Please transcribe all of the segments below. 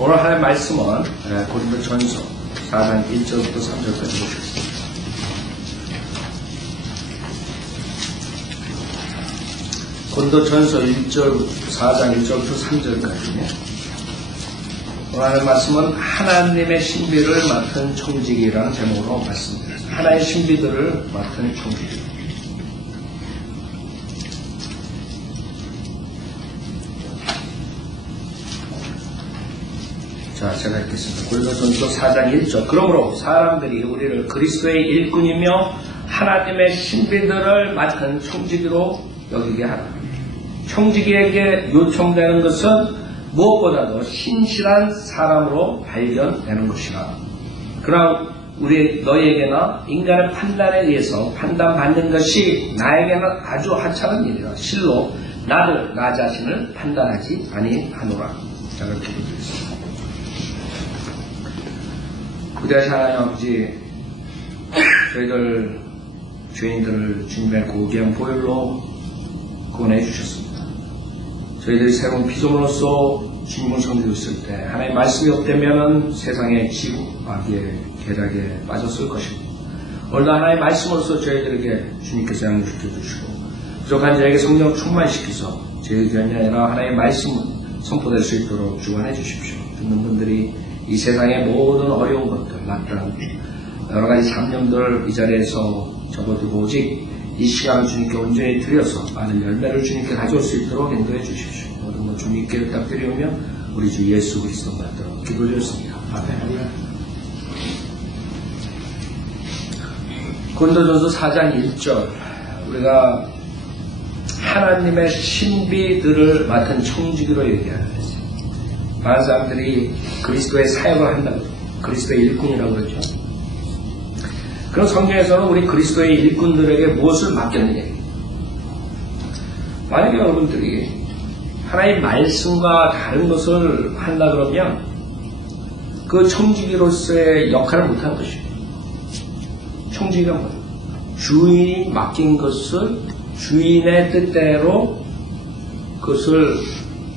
오늘 할 말씀은 고린도전서 4장 1절부터 3절까지 보겠습니다. 고린도전서 4장 1절부터 3절까지 오늘 할 말씀은 하나님의 신비를 맡은 청지기라는 제목으로 말씀드렸습니다. 하나의 신비들을 맡은 청지기. 자, 제가 읽겠습니다. 고린도전서 4장 1절. 그러므로 사람들이 우리를 그리스도의 일꾼이며 하나님의 신비들을 맡은 청지기로 여기게 하라. 청지기에게 요청되는 것은 무엇보다도 신실한 사람으로 발견되는 것이라. 그러나 너희에게나 인간의 판단에 의해서 판단받는 것이 나에게는 아주 하찮은 일이라. 실로 나도 나 자신을 판단하지 아니하노라. 자, 그렇게 기도드리겠습니다. 구대하신 하나님 아버지, 저희들 죄인들을 주님의 고귀한 보혈로 구원해 주셨습니다. 저희들이 새로운 피조물로서 주님을 섬기고 있을 때 하나님의 말씀이 없다면 세상의 지구, 마귀의 계략에 빠졌을 것입니다. 오늘도 하나님의 말씀으로서 저희들에게 주님께서 양육시켜 주시고 부족한 저에게 성령 충만시켜서 저희 의견이 아니라 하나님의 말씀을 선포될 수 있도록 주관해 주십시오. 듣는 분들이 이 세상의 모든 어려운 것들, 낙담, 여러 가지 잡념들 이 자리에서 접어두고 오직 이 시간을 주님께 온전히 드려서 많은 열매를 주님께 가져올 수 있도록 인도해 주십시오. 모든 것 주님께 부탁드리오며 우리 주 예수 그리스도 만들어 기도드렸습니다. 아멘. 고린도전서 4장 1절. 우리가 하나님의 신비들을 맡은 청지기로 얘기하는 것이죠. 많은 사람들이 그리스도의 사역을 한다고, 그리스도의 일꾼이라고 그러죠. 그럼 성경에서는 우리 그리스도의 일꾼들에게 무엇을 맡겼느냐. 만약에 여러분들이 하나님의 말씀과 다른 것을 한다 그러면 그 청지기로서의 역할을 못하는 것입니다. 청지기가 뭐예요? 주인이 맡긴 것을 주인의 뜻대로 그것을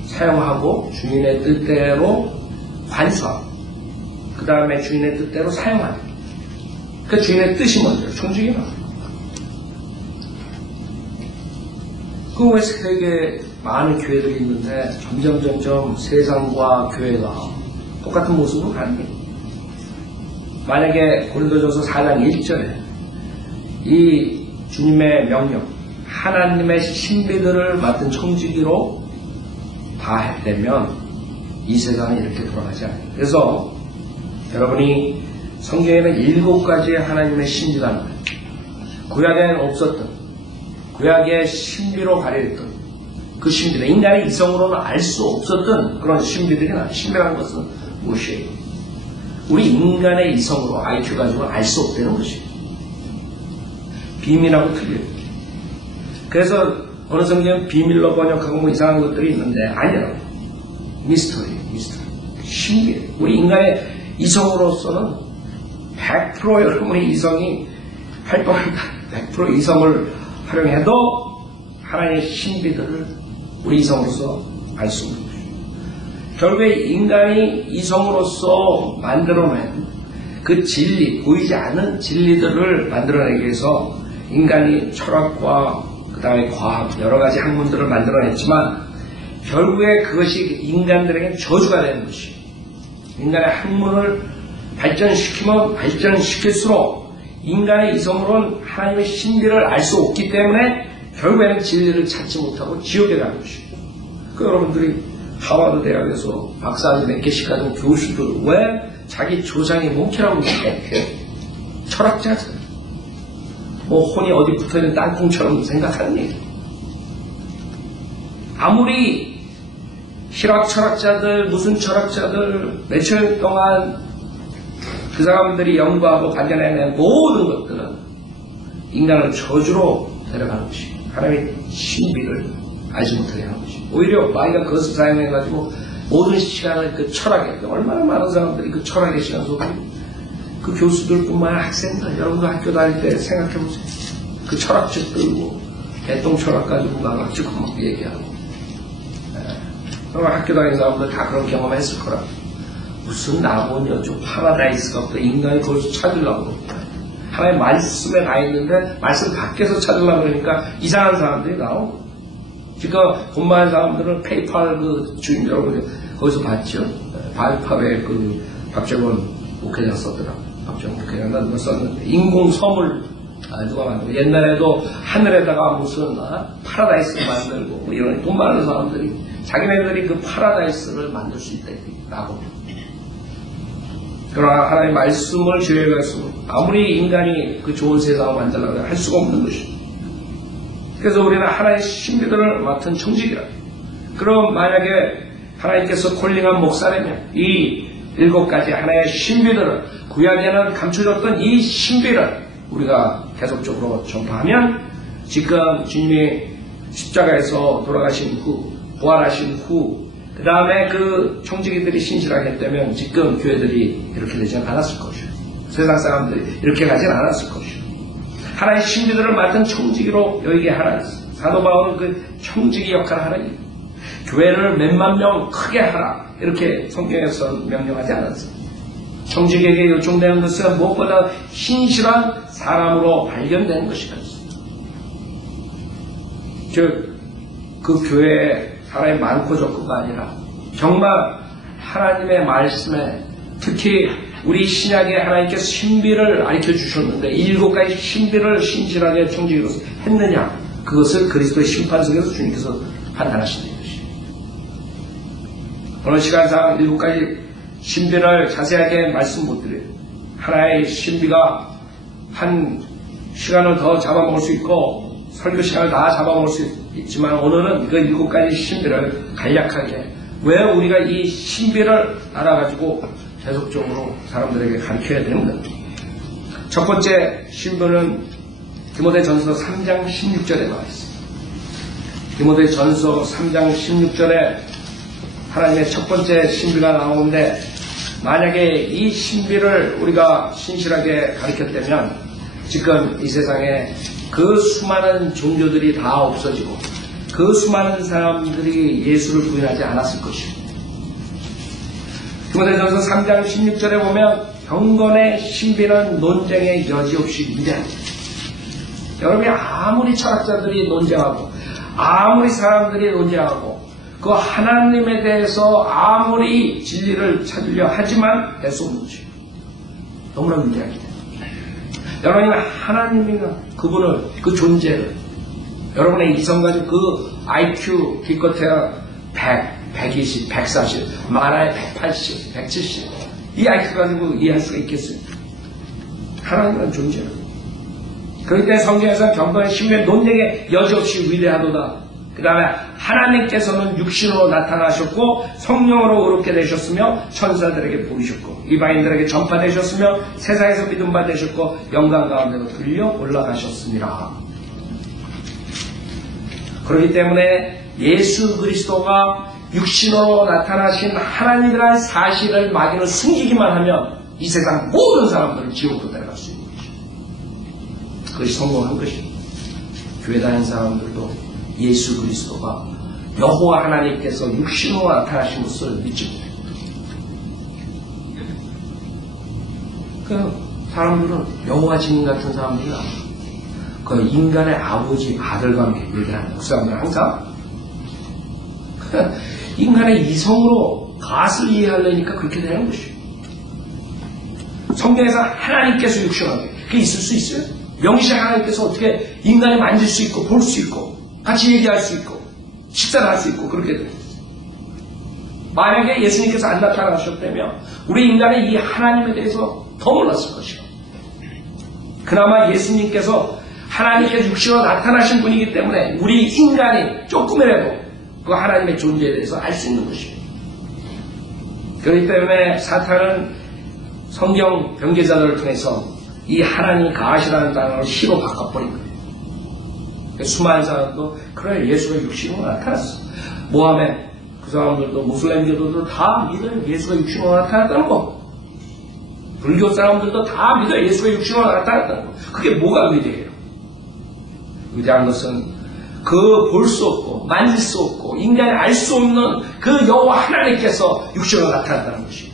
사용하고 주인의 뜻대로 관수하고 그 다음에 주인의 뜻대로 사용하는, 그 주인의 뜻이 뭔데요? 청지기는. 그 왜 세계에 많은 교회들이 있는데 점점 세상과 교회가 똑같은 모습으로 가는 거예요. 만약에 고린도전서 4장 1절에 이 주님의 명령, 하나님의 신비들을 맡은 청지기로 다 했다면 이 세상은 이렇게 돌아가지 않아요. 그래서 여러분이 성경에는 7가지의 하나님의 신비가 나와요. 구약에는 없었던, 구약의 신비로 가려있던 그 신비들, 인간의 이성으로는 알 수 없었던 그런 신비들이 나와요. 신비라는 것은 무엇이에요? 우리 인간의 이성으로 IQ 가지고 알 수 없다는 것이에요. 비밀하고 틀려요. 그래서 어느 성경은 비밀로 번역하고 뭐 이상한 것들이 있는데 아니라고. 미스터리. 신비예요. 우리 인간의 이성으로서는 100% 여러분의 이성이 활동한다. 100% 이성을 활용해도 하나님의 신비들을 우리 이성으로서 알 수 없는 것이죠. 결국에 인간이 이성으로서 만들어낸 그 진리, 보이지 않는 진리들을 만들어내기 위해서 인간이 철학과 그 다음에 과학, 여러 가지 학문들을 만들어냈지만 결국에 그것이 인간들에게 저주가 되는 것이에요. 인간의 학문을 발전시키면 발전시킬수록 인간의 이성으로는 하나님의 신비를 알 수 없기 때문에 결국에는 진리를 찾지 못하고 지옥에 가는 것이에요. 그 여러분들이 하버드 대학에서 박사학위 몇 개씩 가진 교수들 왜 자기 조상이 몽키라고 생각해? 철학자들. 뭐 혼이 어디 붙어있는 땅콩처럼 생각하는 얘기. 아무리 실학 철학자들, 무슨 철학자들 몇천 년 동안 그 사람들이 연구하고 발견해낸 모든 것들은 인간을 저주로 데려가는 것이고 하나님의 신비를 알지 못하게 하는 것이고 오히려 마귀가 그것을 사용해가지고 모든 시간을 그 철학에, 얼마나 많은 사람들이 그 철학의 시간 속에 그 교수들뿐만 아니라 학생들, 여러분도 학교 다닐 때 생각해보세요. 그 철학책 들고 개똥 철학 가지고 가가지고 막 얘기하고. 그럼 학교 다니는 사람들 다 그런 경험했을 거라. 무슨 낙원 여주 파라다이스가 없다. 인간이 거기서 찾으려고 그럽니다. 하나의 말씀에 가 있는데 말씀 밖에서 찾으려고 그러니까 이상한 사람들이 나오고. 지금 돈 많은 사람들은 페이팔 그 주인 여러분 거기서 봤죠. 바이팝에 그 박정원 목회자 썼더라. 박정원 목회자가 누가 썼는데 인공섬을 누가 만들고 옛날에도 하늘에다가 무슨 파라다이스 만들고 뭐 이런 돈 많은 사람들이 자기네들이 그 파라다이스를 만들 수 있다고. 그러나 하나님의 말씀을 제외해서 아무리 인간이 그 좋은 세상을 만들려고 할 수가 없는 것입니다. 그래서 우리는 하나의 신비들을 맡은 청직이라. 그럼 만약에 하나님께서 콜링한 목사라면 이 7가지 하나의 신비들을 구약에는 감춰졌던 이 신비를 우리가 계속적으로 전파하면 지금 주님이 십자가에서 돌아가신 후 부활하신 후 그 다음에 그 청지기들이 신실하게 했다면 지금 교회들이 이렇게 되지는 않았을 것이요. 세상 사람들이 이렇게 가진 않았을 것이요. 하나의 신비들을 맡은 청지기로 여기게 하라. 사도 바울은 그 청지기 역할을 하라. 교회를 몇만 명 크게 하라. 이렇게 성경에서 명령하지 않았습니다. 청지기에게 요청되는 것은 무엇보다 신실한 사람으로 발견되는 것이다. 즉, 그 교회에 사람이 많고 적고가 아니라 정말 하나님의 말씀에 특히 우리 신약에 하나님께서 신비를 가르쳐 주셨는데 7가지 신비를 신실하게 청지기로서 했느냐, 그것을 그리스도의 심판석에서 주님께서 판단하시는 것이에요. 오늘 시간상 7가지 신비를 자세하게 말씀 못 드려요. 하나의 신비가 한 시간을 더 잡아먹을 수 있고 설교 시간을 다 잡아먹을 수 있지만 오늘은 그 7가지 신비를 간략하게 왜 우리가 이 신비를 알아가지고 계속적으로 사람들에게 가르쳐야 되는가. 첫 번째 신비는 디모데전서 3장 16절에 나와 있습니다. 디모데전서 3장 16절에 하나님의 첫 번째 신비가 나오는데 만약에 이 신비를 우리가 신실하게 가르쳤다면 지금 이 세상에 그 수많은 종교들이 다 없어지고 그 수많은 사람들이 예수를 부인하지 않았을 것입니다. 디모데전서 3장 16절에 보면 경건의 신비는 논쟁의 여지없이 위대합니다. 여러분이 아무리 철학자들이 논쟁하고 아무리 사람들이 논쟁하고 그 하나님에 대해서 아무리 진리를 찾으려 하지만 될 수 없는 것이에요. 너무나 위대합니다. 여러분이 하나님이나 그분을, 그 존재를, 여러분의 이성 가지고 그 IQ 기껏해야 100, 120, 140, 많아야 180, 170. 이 IQ 가지고 이해할 수가 있겠어요? 하나님은 존재를. 그렇기 때문에 성경에서 경건의 신비의 논쟁에 여지없이 위대하도다. 그 다음에 하나님께서는 육신으로 나타나셨고 성령으로 의롭게 되셨으며 천사들에게 보이셨고 이방인들에게 전파되셨으며 세상에서 믿음 받으셨고 영광 가운데로 들려 올라가셨습니다. 그렇기 때문에 예수 그리스도가 육신으로 나타나신 하나님이라는 사실을 마귀는 숨기기만 하면 이 세상 모든 사람들은 지옥으로 데려갈 수 있는 것이죠. 그것이 성공한 것입니다. 교회 다니는 사람들도 예수 그리스도가 여호와 하나님께서 육신으로 나타나신 것을 믿지 못해요. 그 사람들은 여호와 증인 같은 사람들이 그 인간의 아버지 아들 관계 얘기하는 그 사람들은 항상 인간의 이성으로 갓을 이해하려니까 그렇게 되는 것이에요. 성경에서 하나님께서 육신하게 그게 있을 수 있어요? 영신 하나님께서 어떻게 인간이 만질 수 있고 볼 수 있고 같이 얘기할 수 있고 식사를 할 수 있고 그렇게 됩니다. 만약에 예수님께서 안 나타나셨다면 우리 인간은 이 하나님에 대해서 더 몰랐을 것이요. 그나마 예수님께서 하나님께서 육신으로 나타나신 분이기 때문에 우리 인간이 조금이라도 그 하나님의 존재에 대해서 알 수 있는 것입니다. 그렇기 때문에 사탄은 성경 변개자들을 통해서 이 하나님이 가하시라는 단어를 시로 바꿔버린 거예요. 수많은 사람도 그래 예수가 육신으로 나타났어. 모하메 그 사람들도 무슬림교도도 다 믿어요. 예수가 육신으로 나타났다는 거. 불교 사람들도 다 믿어요. 예수가 육신으로 나타났다는 거. 그게 뭐가 위대해요? 위대한 것은 그 볼 수 없고 만질 수 없고 인간이 알 수 없는 그 여호와 하나님께서 육신으로 나타났다는 것이에요.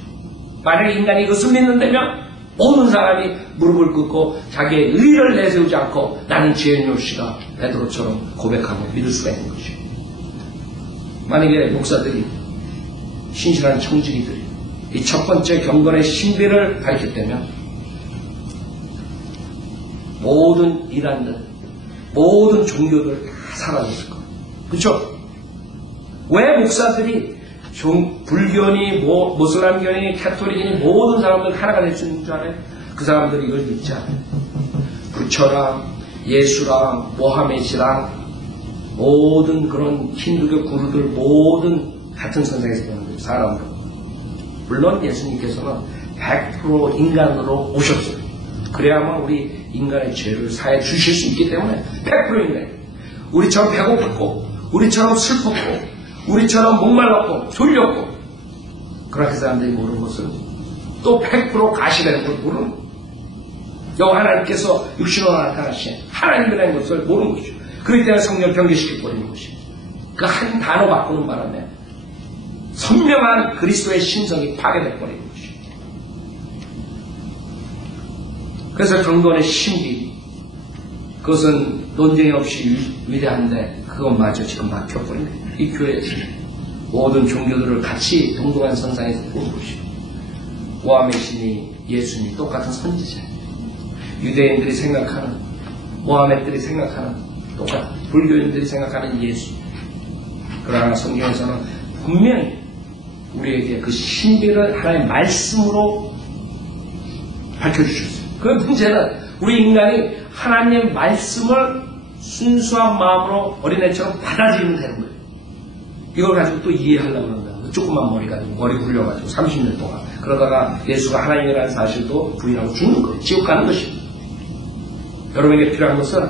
만약에 인간이 이것을 믿는다면 모든 사람이 무릎을 꿇고 자기의 의를 내세우지 않고 나는 죄인 요시가 베드로처럼 고백하고 믿을 수가 있는 것이죠. 만약에 목사들이 신실한 청지기들이 이 첫 번째 경건의 신비를 가르쳤다면 모든 이단들, 모든 종교들 다 사라졌을 거예요. 그렇죠? 왜 목사들이 불교니 모슬람교니 캐톨릭이니 모든 사람들 하나가 될 수 있는 줄 알아요? 그 사람들이 이걸 믿지 않아요. 부처랑 예수랑 모하메시랑 모든 그런 힌두교 구루들 모든 같은 선상에서 보는 사람들. 물론 예수님께서는 100% 인간으로 오셨어요. 그래야만 우리 인간의 죄를 사해 주실 수 있기 때문에 100% 인간. 우리처럼 배고팠고 우리처럼 슬펐고 우리처럼 목말랐고 졸렸고 그렇게 사람들이 모르는 것은 또 100% 가시라는 걸 모르는 거예요. 여호와 하나님께서 육신으로 나타나신 하나님이라는 것을 모르는 것이죠. 그렇기 때문에 성령 변개시켜버리는 것이죠. 그 한 단어 바꾸는 바람에 선명한 그리스도의 신성이 파괴되어버리는 것이죠. 그래서 경건의 신비 그것은 논쟁이 없이 위대한데 그것마저 지금 막혀버린 거예요. 이 교회에서 모든 종교들을 같이 동등한 선상에서 보는 것이고 모하메신이 예수님이 똑같은 선지자예요. 유대인들이 생각하는 모하메들이 생각하는 똑같은 불교인들이 생각하는 예수. 그러나 성경에서는 분명히 우리에게 그 신비를 하나님의 말씀으로 밝혀주셨어요. 그 문제는 우리 인간이 하나님의 말씀을 순수한 마음으로 어린애처럼 받아들이면 되는 거예요. 이걸 가지고 또 이해하려고 한다. 조그만 머리 가지고 머리 굴려가지고 30년 동안 그러다가 예수가 하나님이라는 사실도 부인하고 죽는 거예요. 지옥 가는 것입니다. 여러분에게 필요한 것은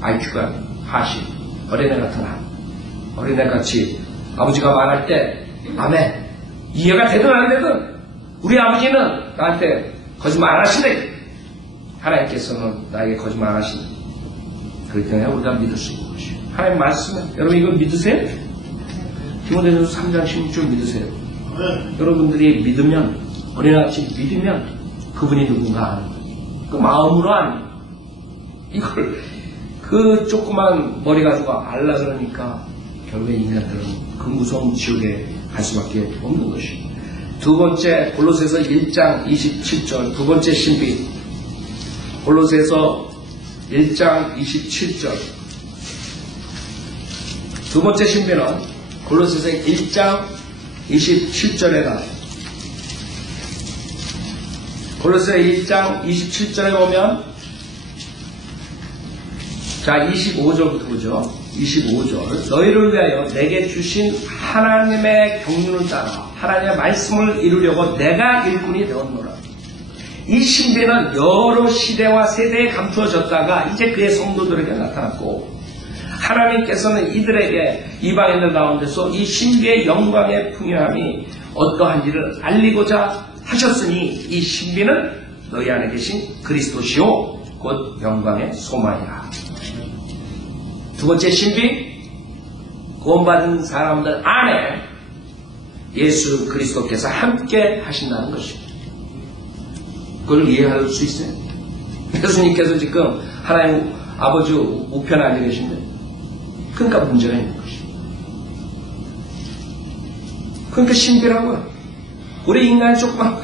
IQ가 80, 어린애 같은 어린애같이 아버지가 말할 때 아멘 이해가 되든 안 되든 우리 아버지는 나한테 거짓말 안 하시네. 하나님께서는 나에게 거짓말 안 하시네. 그렇기 때문에 우리가 믿을 수 있는 것이에요. 하나님 말씀은 여러분 이거 믿으세요? 디모데전서 3장 16절 믿으세요? 네. 여러분들이 믿으면 어린아이같이 믿으면 그분이 누군가 아는 거예요. 그 마음으로 아는 거예요. 이걸 그 조그만 머리 가지고 알라 그러니까 결국에 인간들은 그 무서운 지옥에 갈 수밖에 없는 것이에요. 두 번째 골로새서 1장 27절 두 번째 신비 골로새서 1장 27절 두 번째 신비는 골로새서 1장 27절에 나와요. 골로새서 1장 27절에 보면 자 25절부터 보죠. 25절 너희를 위하여 내게 주신 하나님의 경륜을 따라 하나님의 말씀을 이루려고 내가 일꾼이 되었노라. 이 신비는 여러 시대와 세대에 감추어졌다가 이제 그의 성도들에게 나타났고 하나님께서는 이들에게 이방인들 가운데서 이 신비의 영광의 풍요함이 어떠한지를 알리고자 하셨으니 이 신비는 너희 안에 계신 그리스도시요 곧 영광의 소망이라. 두 번째 신비 구원받은 사람들 안에 예수 그리스도께서 함께 하신다는 것입니다. 그걸 이해할 수 있어요? 예수님께서 지금 하나님 아버지 우편에 앉아 계신데 그러니까 문제가 있는 것입니다. 그러니까 신비라고요. 우리 인간이 조금만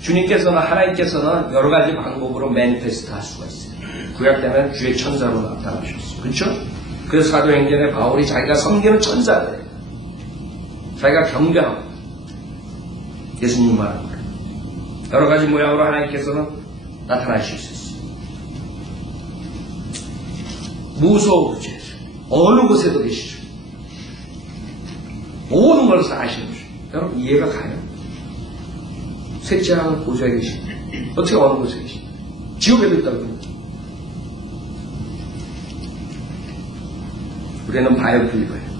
주님께서는 하나님께서는 여러 가지 방법으로 매니페스트 할 수가 있어요. 구약 때는 주의 천사로 나타나셨어요. 그렇죠? 그래서 사도행전에 바울이 자기가 섬기는 천사들 자기가 경배하고 예수님 말합니다. 여러 가지 모양으로 하나님께서는 나타나실 수 있어요. 무소부재 어느 곳에도 계시죠. 모든 걸 다 아시는 거죠. 여러분 이해가 가요? 셋째 하나는 보좌에 계시죠. 어떻게 어느 곳에 계시죠? 지옥에도 있다고요. 우리는 바이오필리버예요.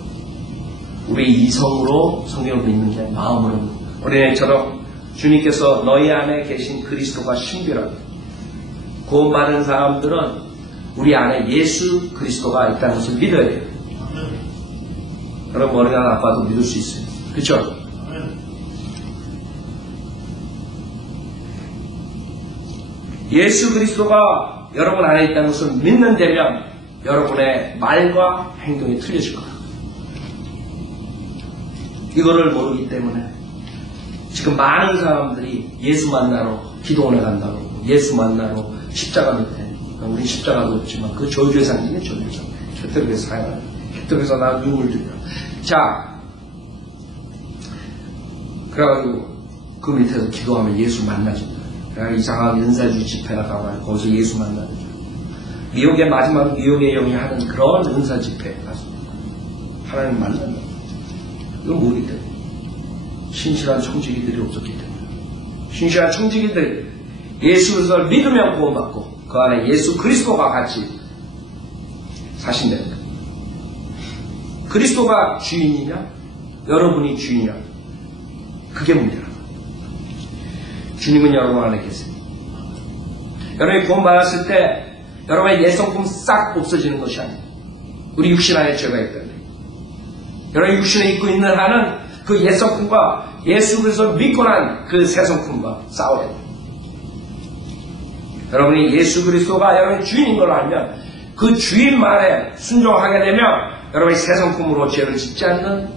우리 이성으로 성경을 믿는 게 마음으로 어린애처럼 주님께서 너희 안에 계신 그리스도가 신비라고 구원받은 사람들은 우리 안에 예수 그리스도가 있다는 것을 믿어야 돼요. 여러분 어린아이 아빠도 믿을 수 있어요. 그렇죠? 예수 그리스도가 여러분 안에 있다는 것을 믿는다면 여러분의 말과 행동이 틀려질 거다. 이거를 모르기 때문에 지금 많은 사람들이 예수 만나러 기도원에 간다고, 예수 만나러 십자가 밑에, 우리 십자가도 없지만 그 저주의 상징이 저주의 상징. 캐톨릭에서 사용하는, 캐톨릭에서 나온 유물들이야. 자, 그래가지고 그 밑에서 기도하면 예수 만나준다. 내가 이상한 은사주의 집회나 가봐요. 거기서 예수 만나는. 미혹의 마지막 미혹의 영이 하는 그런 은사 집회에 가서 하나님 만난다. 이건 뭐기 때문에? 신실한 청지기들이 없었기 때문에. 신실한 청지기들이 예수 그리스도를 믿으면 구원받고 그 안에 예수 그리스도가 같이 사신다는 거예요. 그리스도가 주인이냐? 여러분이 주인이냐? 그게 문제라고. 주님은 여러분 안에 계십니다. 여러분이 구원받았을 때 여러분의 옛성품 싹 없어지는 것이 아니에요. 우리 육신 안에 죄가 있다는. 여러분이 육신에 입고 있는 한은 그 옛성품과 예수 그리스도를 믿고 난 그 새성품과 싸워야 돼요. 여러분이 예수 그리스도가 여러분의 주인인 걸 알면 그 주인 말에 순종하게 되면 여러분이 새성품으로 죄를 짓지 않는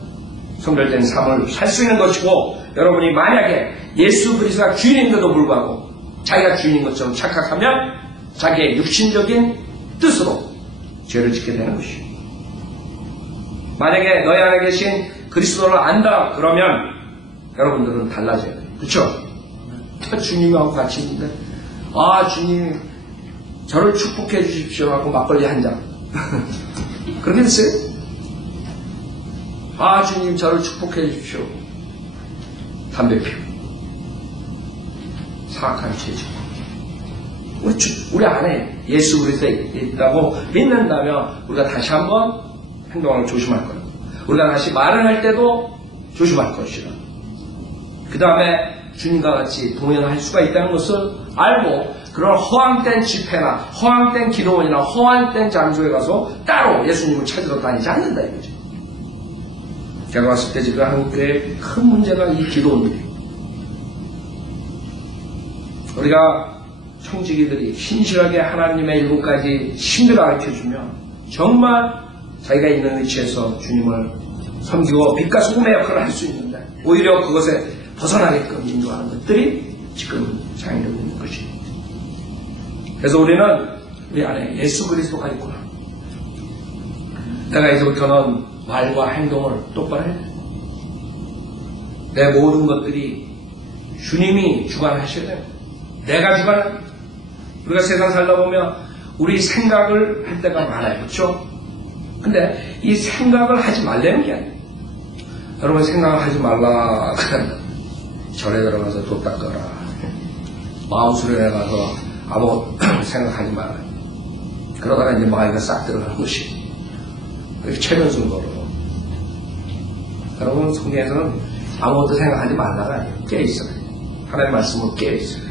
성별된 삶을 살 수 있는 것이고, 여러분이 만약에 예수 그리스도가 주인인데도 불구하고 자기가 주인인 것처럼 착각하면 자기의 육신적인 뜻으로 죄를 짓게 되는 것이에요. 만약에 너희 안에 계신 그리스도를 안다 그러면 여러분들은 달라져야 돼요. 그렇죠? 주님하고 같이 있는데 아 주님 저를 축복해 주십시오 하고 막걸리 한 잔 그렇게 됐어요? 아 주님 저를 축복해 주십시오. 담배 피우고 사악한 죄죠. 우리 안에 예수 그리스도에 있다고 믿는다면 우리가 다시 한번 행동을 조심할 거예요. 우리가 다시 말을 할 때도 조심할 것이라. 그 다음에 주님과 같이 동행할 수가 있다는 것을 알고 그런 허황된 집회나 허황된 기도원이나 허황된 장소에 가서 따로 예수님을 찾으러 다니지 않는다 이거죠. 제가 봤을 때 지금 한국교회의 큰 문제가 이 기도원이에요. 우리가 청지기들이 신실하게 하나님의 일곱 가지 신들을 가르쳐주면 정말 자기가 있는 위치에서 주님을 섬기고 빛과 소금의 역할을 할 수 있는데 오히려 그것에 벗어나게끔 인도하는 것들이 지금 장애되고 있는 것입니다. 그래서 우리는 우리 안에 예수 그리스도가 있구나. 내가 이제부터는 말과 행동을 똑바로 해야 돼. 내 모든 것들이 주님이 주관하셔야 돼요. 내가 주관하는. 우리가 세상 살다 보면 우리 생각을 할 때가 많아요. 그렇죠? 근데 이 생각을 하지 말라는 게 아니에요. 여러분 생각을 하지 말라. 절에 들어가서 도 닦아라. 마음수련에 가서 아무 생각하지 마라. 그러다가 이제 마귀가 싹 들어가는 것이 최면술 걸어. 여러분 성경에서는 아무것도 생각하지 말라가 아니에요. 깨어있어요. 하나님의 말씀은 깨어있어요.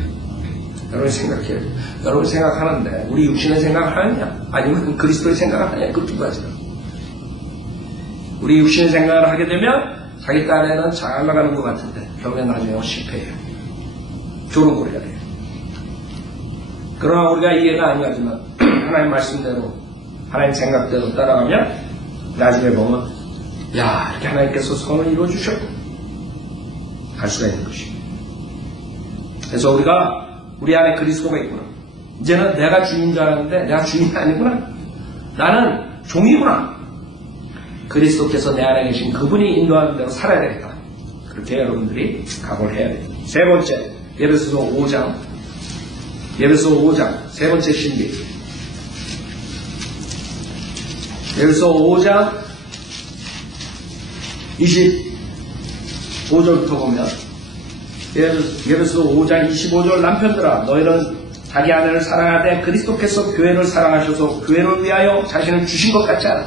여러분이 생각해요. 여러분이 생각하는데 우리 육신의 생각을 하느냐 아니면 그리스도의 생각을 하느냐 그 두 가지라. 우리 육신의 생각을 하게 되면 자기 딴에는 잘 나가는 것 같은데 결국엔 나중에 실패해요. 조롱거리가 돼요. 그러나 우리가 이해가 안 가지만 하나님 말씀대로 하나님 생각대로 따라가면 나중에 보면 야 이렇게 하나님께서 선을 이루어주셨고 갈 수가 있는 것입니다. 그래서 우리가 우리 안에 그리스도가 있구나. 이제는 내가 주인인 줄 알았는데 내가 주인이 아니구나. 나는 종이구나. 그리스도께서 내 안에 계신 그분이 인도하는 대로 살아야 되겠다. 그렇게 여러분들이 각오를 해야 됩니다. 세 번째, 에베소서 5장. 에베소 5장, 세 번째 신비. 에베소 5장 25절부터 보면 에베소 5장 25절 남편들아 너희는 자기 아내를 사랑하되 그리스도께서 교회를 사랑하셔서 교회를 위하여 자신을 주신 것 같지 않아.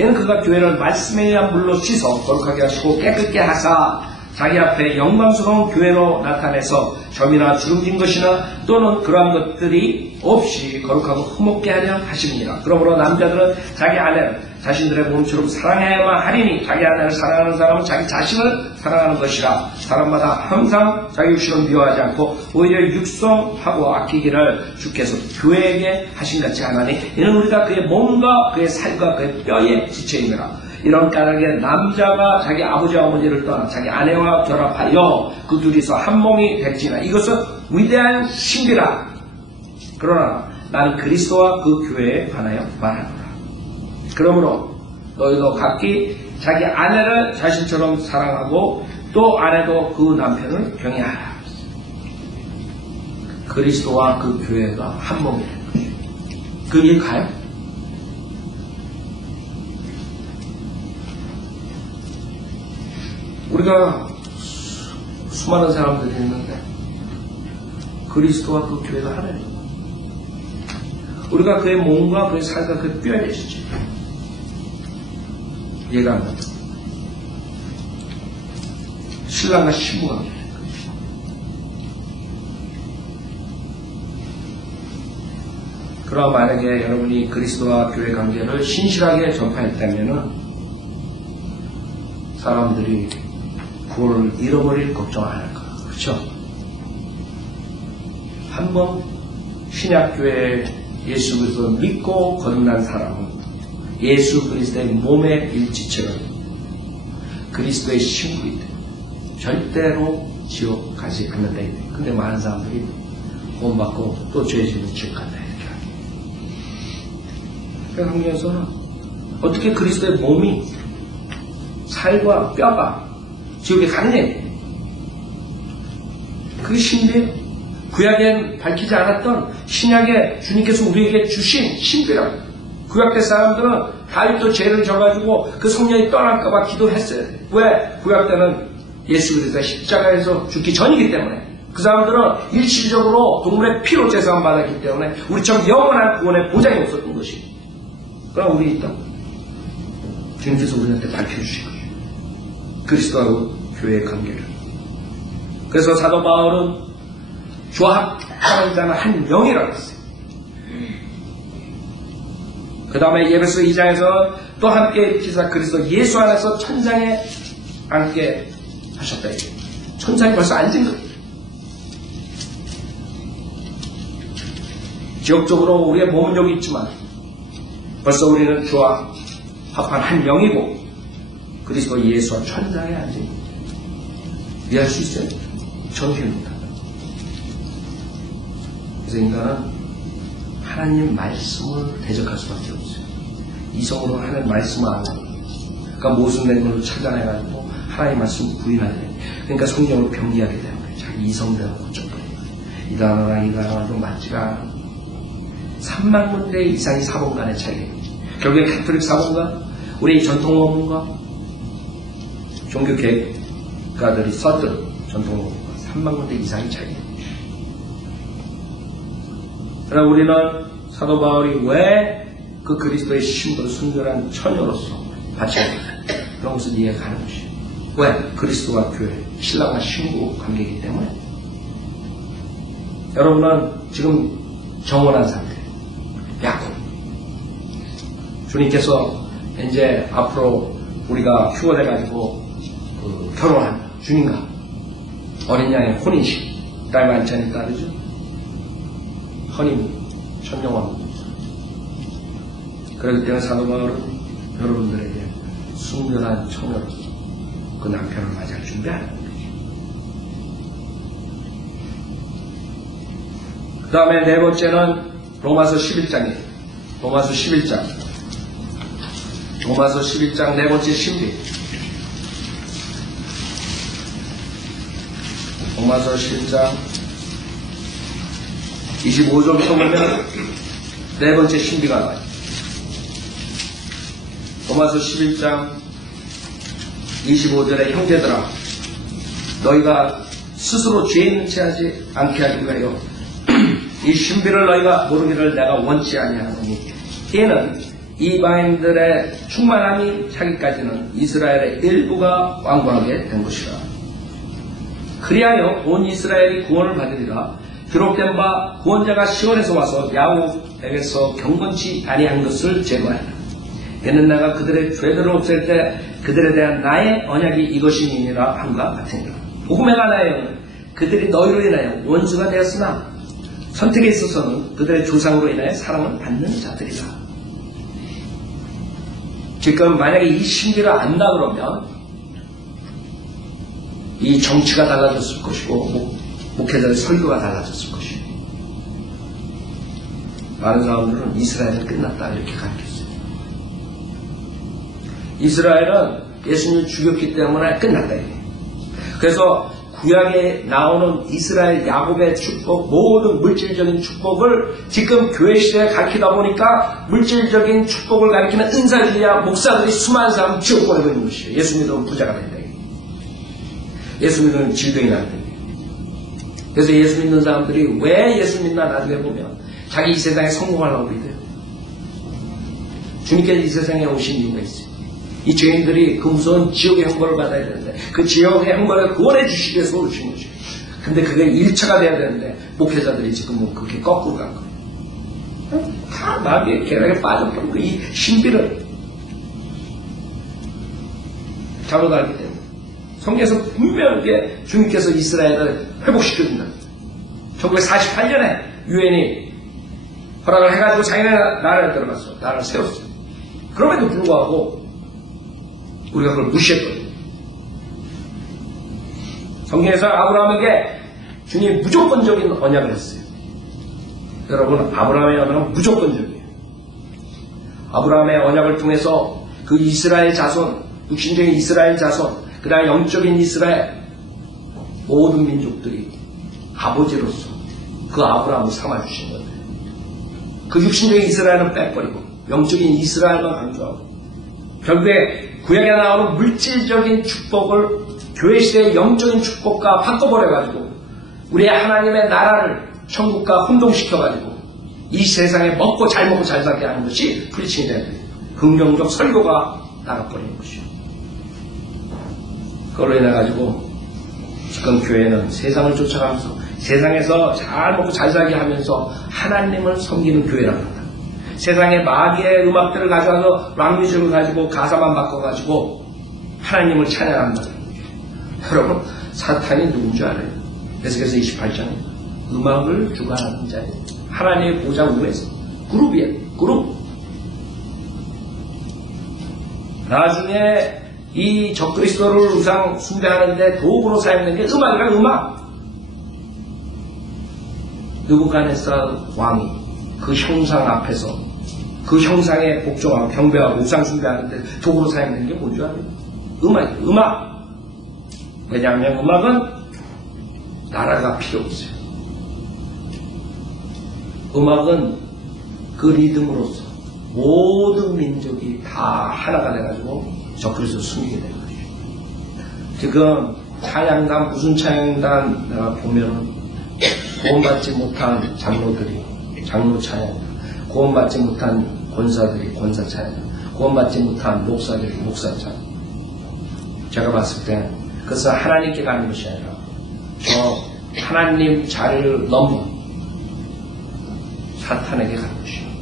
이는 그가 교회를 말씀에 의한 물로 씻어 거룩하게 하시고 깨끗게 하사 자기 앞에 영광스러운 교회로 나타내서 점이나 주름진 것이나 또는 그러한 것들이 없이 거룩하고 흠없게 하려 하십니다. 그러므로 남자들은 자기 아내를 자신들의 몸처럼 사랑해야만 하리니 자기 아내를 사랑하는 사람은 자기 자신을 사랑하는 것이라. 사람마다 항상 자기 육신을 미워하지 않고 오히려 육성하고 아끼기를 주께서 교회에게 하신 같이 하나니 이는 우리가 그의 몸과 그의 살과 그의 뼈에 지체이니라. 이런 까닭에 남자가 자기 아버지와 어머니를 떠나 자기 아내와 결합하여 그 둘이서 한 몸이 될지나 이것은 위대한 신비라. 그러나 나는 그리스도와 그 교회에 관하여 말하노라. 그러므로 너희도 각기 자기 아내를 자신처럼 사랑하고 또 아내도 그 남편을 경외하라. 그리스도와 그 교회가 한 몸이 된 것이에요. 그 일 가요? 우리가 수많은 사람들이 있는데 그리스도와 그 교회가 하나예요. 우리가 그의 몸과 그의 살과 그의 뼈에 계시지. 이해가 안 간다. 신랑과 신부가 그럼 만약에 여러분이 그리스도와 교회 관계를 신실하게 전파했다면은 사람들이 구원을 잃어버릴 걱정 안 할 거야. 그렇죠? 한번 신약교회 예수 그리스도를 믿고 거듭난 사람은 예수 그리스도의 몸의 일지체를 그리스도의 신부이기 때문에 절대로 지옥 가지 않는다. 근데 많은 사람들이 구원받고 또 죄지면 지옥 간다 이렇게 하죠. 그러니까 성경에서는 어떻게 그리스도의 몸이 살과 뼈가 지옥에 갔네. 그 신비예요. 구약엔 밝히지 않았던 신약에 주님께서 우리에게 주신 신비라고. 구약 때 사람들은 다윗도 죄를 져가지고 그 성령이 떠날까봐 기도했어요. 왜? 구약 때는 예수 그리스도가 십자가에서 죽기 전이기 때문에. 그 사람들은 일시적으로 동물의 피로 제사함 받았기 때문에 우리처럼 영원한 구원의 보장이 없었던 것이. 그럼 우리 있다. 주님께서 우리한테 밝혀주신 거예요. 그리스도하고 교회의 관계를. 그래서 사도 바울은 주와 합하는 자는 한 영이라고 했어요. 그 다음에 예배소 2장에서 또 함께 기사 그리스도 예수 안에서 천장에 앉게 하셨다. 천장에 벌써 앉은 거예요. 지역적으로 우리의 몸은 여기 있지만 벌써 우리는 주와 합한 한 영이고 그리스도 예수와 천장에 앉은 거예요. 이해할 수 있어요? 정신입니다. 그래서 인간은 하나님 말씀을 대적할 수밖에 없어요. 이성으로 하나님 말씀을 안 해요. 그러니까 모순된 걸로 찾아내가지고 하나님 말씀을 부인하게 돼요. 그러니까 성경을 변기하게 되는 거예요. 자기 이성대로 고쳐버리는 거예요. 이 단어랑 좀 맞지가 않아요. 3만 군데 이상의 사본간의 차이예요. 결국에 가톨릭 사본관, 우리 전통원문과 종교개혁가들이 썼던 전통원문과 3만 군데 이상의 차이예요. 그러나 우리는 사도 바울이 왜 그 그리스도의 신부를 순결한 처녀로서 바쳐야 되나 그런 것을 이해가 가는 것이에요. 왜? 그리스도와 교회, 신랑과 신부 관계이기 때문에. 여러분은 지금 정원한 상태, 약혼. 주님께서 이제 앞으로 우리가 휴거돼가지고 결혼한 주님과 어린 양의 혼인식, 딸 만찬이 따르죠. 허니문, 천명원. 그렇기 때문에 사도 바울은 여러분들에게 순결한 처녀로서 그 남편을 맞이할 준비하는 거죠. 그 다음에 네 번째는 로마서 11장이에요. 로마서 11장. 로마서 11장 네 번째 신비. 로마서 11장 25절부터 보면 네 번째 신비가 나와요. 로마서 11장 25절에 형제들아 너희가 스스로 죄 있는 채 하지 않게 하기 위하여 이 신비를 너희가 모르기를 내가 원치 아니하노니 이는 이방인들의 충만함이 차기까지는 이스라엘의 일부가 왕궁하게 된 것이라. 그리하여 온 이스라엘이 구원을 받으리라. 기록된 바 구원자가 시온에서 와서 야곱에게서 경건치 아니한 것을 제거하리라. 이는 내가 그들의 죄들을 없앨 때 그들에 대한 나의 언약이 이것이니라 함과 같으니라. 복음에 관하여는 그들이 너희로 인하여 원수가 되었으나 선택에 있어서는 그들의 조상으로 인하여 사랑을 받는 자들이다. 지금 만약에 이 신비를 안다 그러면 이 정치가 달라졌을 것이고 목회자의 설교가 달라졌을 것이고 많은 사람들은 이스라엘은 끝났다 이렇게 가르쳤어요. 이스라엘은 예수님을 죽였기 때문에 끝났다 이게. 그래서 구약에 나오는 이스라엘 야곱의 축복, 모든 물질적인 축복을 지금 교회 시대에 가르치다 보니까 물질적인 축복을 가르치는 은사주의야 목사들이 수많은 사람을 지옥보내고 있는 것이에요. 예수 믿으면 부자가 된다. 예수 믿으면 질병이 난다. 그래서 예수 믿는 사람들이 왜 예수 믿나 나중에 보면 자기 이 세상에 성공하려고 믿어요. 주님께서 이 세상에 오신 이유가 있어요. 이 죄인들이 그 무서운 지옥의 형벌을 받아야 되는데 그 지옥의 형벌을 구원해 주시기 위해서 오신 것이에요. 근데 그게 1차가 돼야 되는데 목회자들이 지금은 그렇게 거꾸로 간 거예요. 다 마귀의 계략에 빠져버린 이 신비를 잘못 알기 때문에 성경에서 분명하게 주님께서 이스라엘을 회복시켜준다. 1948년에 유엔이 허락을 해가지고 자기네 나라에 들어갔어. 나라를 세웠어요. 그럼에도 불구하고 우리가 그걸 무시했거든요. 성경에서 아브라함에게 주님이 무조건적인 언약을 했어요. 여러분, 아브라함의 언약은 무조건적이에요. 아브라함의 언약을 통해서 그 이스라엘 자손, 육신적인 이스라엘 자손, 그 다음에 영적인 이스라엘 모든 민족들이 아버지로서 그 아브라함을 삼아주신 거예요. 그 육신적인 이스라엘은 빼버리고 영적인 이스라엘만 강조하고 결국에 구약에 나오는 물질적인 축복을 교회 시대의 영적인 축복과 바꿔버려가지고 우리의 하나님의 나라를 천국과 혼동시켜가지고 이 세상에 먹고 잘 살게 하는 것이 프리칭이 되는 거예요. 긍정적 설교가 나가버리는 것이요. 그걸로 인해가지고 지금 교회는 세상을 쫓아가면서 세상에서 잘 먹고 잘 살게 하면서 하나님을 섬기는 교회라고 합니다. 세상에 마귀의 음악들을 가져와서 락뮤직을 가지고 가사만 바꿔가지고 하나님을 찬양한다. 여러분, 사탄이 누군지 알아요? 에스겔서 28장에 음악을 주관하는 자예요. 하나님의 보좌 위에서 그룹이에요. 그룹. 나중에 이 적그리스도를 우상 숭배하는데 도구로 사용된 게 음악이란 음악. 느부갓네살 왕이 그 형상 앞에서 그 형상에 복종하고 경배하고 우상 숭배하는데 도구로 사용된 게 뭔지 알아요? 음악이에요. 음악. 왜냐하면 음악은 나라가 필요 없어요. 음악은 그 리듬으로서 모든 민족이 다 하나가 돼가지고 적그리스도 숨기게 된 거예요. 지금 찬양단 무슨 찬양단 내가 보면은 구원받지 못한 장로들이 장로 찬양, 구원받지 못한 권사들이 권사 찬양, 구원받지 못한 목사들이 목사 찬양. 제가 봤을 때 그것은 하나님께 가는 것이 아니라 저 하나님 자리를 넘은 사탄에게 가는 것이에요.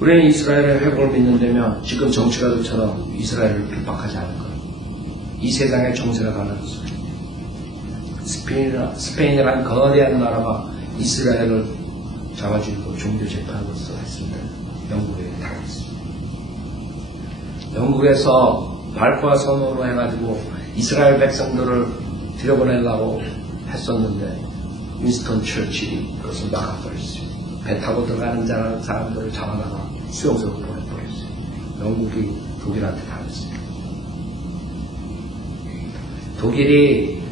우리는 이스라엘의 회복을 믿는다면 지금 정치가들처럼 이스라엘을 핍박하지 않을 거예요. 이 세상의 정세가 달라졌어요. 스페인이라는 거대한 나라가 이스라엘을 잡아주고 종교 재판으로서 했습니다. 영국에 당했어요. 영국에서 발포와 선언으로 해가지고 이스라엘 백성들을 들여보내려고 했었는데 윈스턴 처칠이 그것을 막아버렸어요. 배 타고 들어가는 사람들을 잡아다가 수용소로 보내버렸어요. 영국이 독일한테 당했어요. 독일이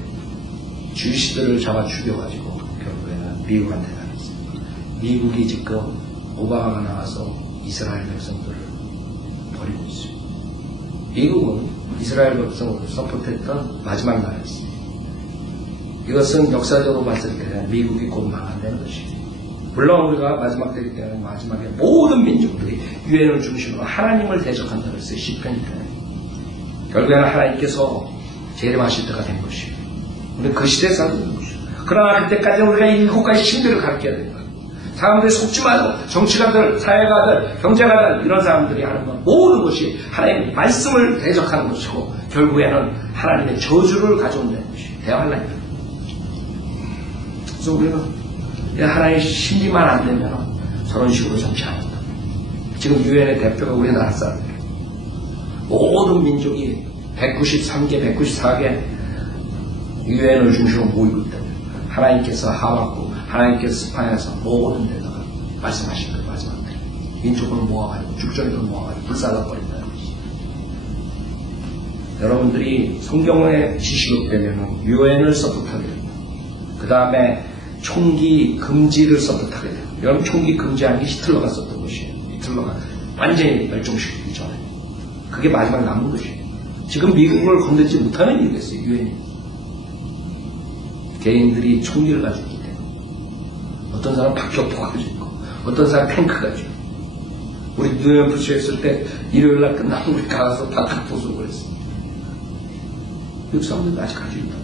주시들을 잡아 죽여가지고 결국에는 미국한테 당했어요. 미국이 지금 오바마가 나와서 이스라엘 백성들을 버리고 있어요. 미국은 이스라엘 백성을 서포트했던 마지막 나라였어요. 이것은 역사적으로 봤을 때 미국이 곧 망한다는 것이에요. 물론 우리가 마지막 때이기 때문에 마지막에 모든 민족들이 유엔을 중심으로 하나님을 대적한다고 했어요. 시편이 때문에. 결국에는 하나님께서 재림하실 때가 된 것이에요. 우리 그 시대에 살고 있는 것이에요. 그러나 그때까지는 우리가 7가지 신비를 가르쳐야 되는 거예요. 사람들이 속지 말고 정치가들, 사회가들, 경제가들 이런 사람들이 하는 것 모든 것이 하나님의 말씀을 대적하는 것이고 결국에는 하나님의 저주를 가져온다는 것이 대환란이다. 그래서 우리는 하나님의 신비만 안 되면 저런 식으로 정치하는 것. 지금 유엔의 대표가 우리나라 사람들. 모든 민족이 193개, 194개 유엔을 중심으로 모이고 있다. 하나님께서 하왔고 하나님께서 스파에서 모든 데다가 말씀하신 거예요. 마지막 때 민족을 모아가지고 죽전을 모아가지고 불살라버린다는 것이. 여러분들이 성경의 지식을 빼면 유엔을 서포트하게 됩니다. 그 다음에 총기 금지를 서포트하게 됩니다. 여러분 총기 금지하는 게 히틀러가 썼던 것이에요. 히틀러가 완전히 멸종시키기 전에 그게 마지막 남은 것이에요. 지금 미국을 건들지 못하는 이유가 있어요. 유엔이 개인들이 총기를 가지고 있기 때문에 어떤 사람 박격포 가지고 있고 어떤 사람 탱크 가지고 있고 우리 뉴욕프쇼 했을 때 일요일날 끝나고 우리 가서 바닥 보수를 했어요. 미국 사람들도 아직 가지고 있다.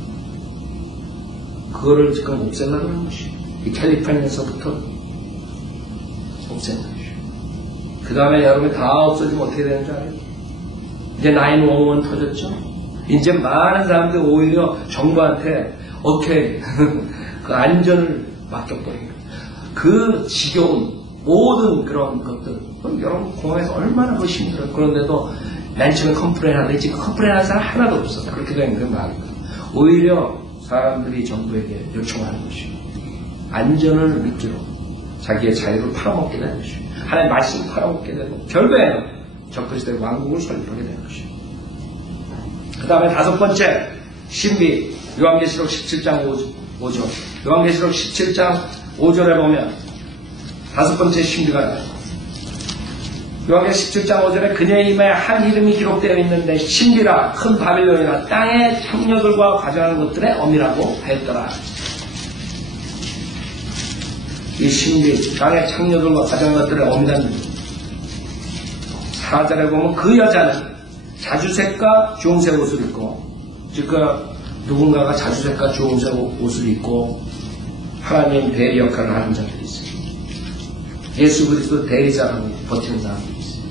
그거를 지금 없애려고 하는 것이에요. 이 캘리포니아에서부터 없애는 것이에요. 그 다음에 여러분이 다 없어지면 어떻게 되는 줄 알아요? 이제 911 터졌죠? 이제 많은 사람들이 오히려 정부한테 어떻게 그 안전을 맡겨버린 거예요. 그 지겨운 모든 그런 것들. 여러분 공항에서 얼마나 그 힘들어요. 그런데도 맨 처음에 컴플레인 하는데 지금 컴플레인 하는 사람 하나도 없어. 그렇게 되는 건 말이에요. 오히려 사람들이 정부에게 요청하는 것이고 안전을 믿기로 자기의 자유를 팔아먹게 되는 것이고 하나님의 말씀을 팔아먹게 되고 결국에는 적그리스도의 왕국을 설립하게 되는 것이고 그 다음에 다섯 번째 신비 요한계시록 17장 5절 요한계시록 17장 5절에 보면 다섯 번째 신비가 나와요. 요한계시록 17장 5절에 그녀의 이마에 한 이름이 기록되어 있는데 신비라 큰 바빌론이라 땅의 창녀들과 가져가는 것들의 어미라고 하였더라. 이 신비 땅의 창녀들과 가져가는 것들의 어미라는 4절에 보면 그 여자는 자주색과 주홍색 옷을 입고 즉 누군가가 자주색과 주홍색 옷을 입고 하나님 대리 역할을 하는 자들이 있어요. 예수 그리스도 대리자라고 버티는 사람들이 있어요.